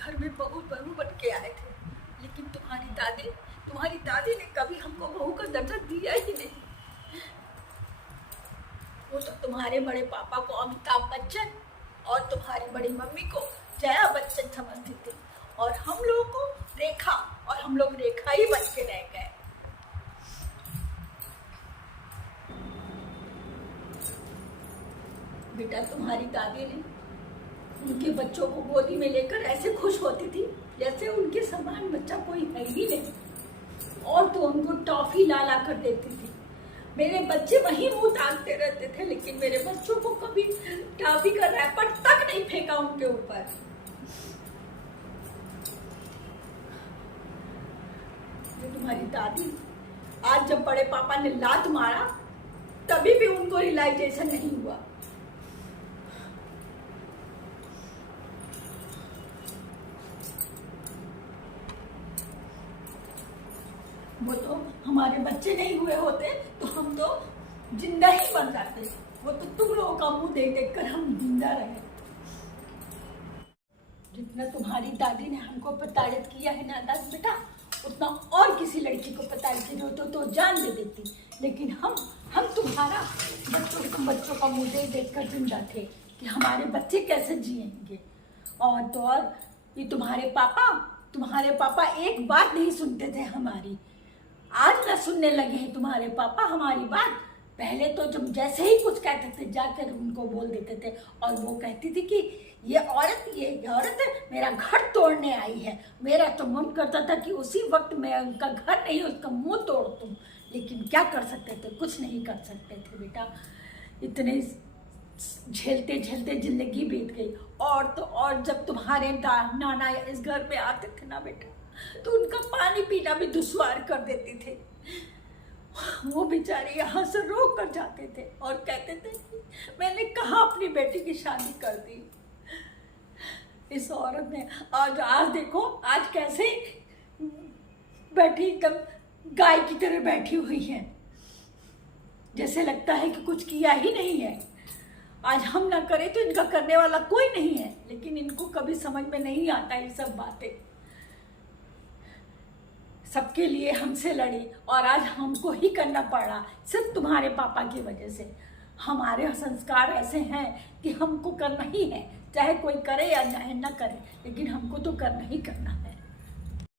घर में बहू बहू बन के आए थे, लेकिन तुम्हारी दादी ने कभी हमको बहू का दर्जा दिया ही नहीं। वो तो तुम्हारे बड़े पापा को अमिताभ बच्चन और तुम्हारी बड़ी मम्मी को जया बच्चन समझती थी, और हम लोगों को रेखा, और हम लोग रेखा ही बन के रह गए। बेटा, तुम्हारी दादी ने उनके बच्चों को गोदी में लेकर ऐसे खुश होती थी जैसे उनके समान बच्चा कोई है ही नहीं, और तो उनको टॉफी ला ला कर देती थी। मेरे बच्चे वहीं मुंह ताकते रहते थे, लेकिन मेरे बच्चों को कभी टॉफी का रैपर तक नहीं फेंका उनके ऊपर। तुम्हारी दादी, आज जब बड़े पापा ने लात मारा तभी भी उनको रियलाइजेशन नहीं हुआ। वो तो हमारे बच्चे नहीं हुए होते तो हम तो जिंदा ही बन जाते। वो तो तुम लोगों का मुंह देख देख कर हम जिंदा रहे। जितना तुम्हारी दादी ने हमको प्रताड़ित किया है ना बेटा, उतना और किसी लड़की को प्रताड़ित की तो जान दे देती। लेकिन हम तुम्हारा बच्चों का मुंह देख देख कर जिंदा थे कि हमारे बच्चे कैसे जिएंगे। और तो और ये तुम्हारे पापा एक बात नहीं सुनते थे हमारी, आज ना सुनने लगे हैं तुम्हारे पापा हमारी बात। पहले तो जब जैसे ही कुछ कहते थे जाकर उनको बोल देते थे, और वो कहती थी कि ये औरत मेरा घर तोड़ने आई है। मेरा तो मन करता था कि उसी वक्त मैं उनका घर नहीं उसका मुंह तोड़ दूं, लेकिन क्या कर सकते थे, कुछ नहीं कर सकते थे बेटा। इतने झेलते झेलते जिंदगी बीत गई। और तो और जब तुम्हारे नाना इस घर में आते थे ना बेटा, तो उनका पानी पीना भी दुश्वार कर देते थे। वो बेचारे यहाँ से रोक कर जाते थे और कहते थे कि मैंने कहाँ अपनी बेटी की शादी कर दी। इस औरत ने आज देखो, आज कैसे बैठी, एकदम गाय की तरह बैठी हुई है, जैसे लगता है कि कुछ किया ही नहीं है। आज हम ना करें तो इनका करने वाला कोई नहीं है, लेकिन इनको कभी समझ में नहीं आता ये सब बातें। सबके लिए हमसे लड़ी और आज हमको ही करना पड़ा, सिर्फ तुम्हारे पापा की वजह से। हमारे संस्कार ऐसे हैं कि हमको करना ही है, चाहे कोई करे या ना करे, लेकिन हमको तो करना ही करना है।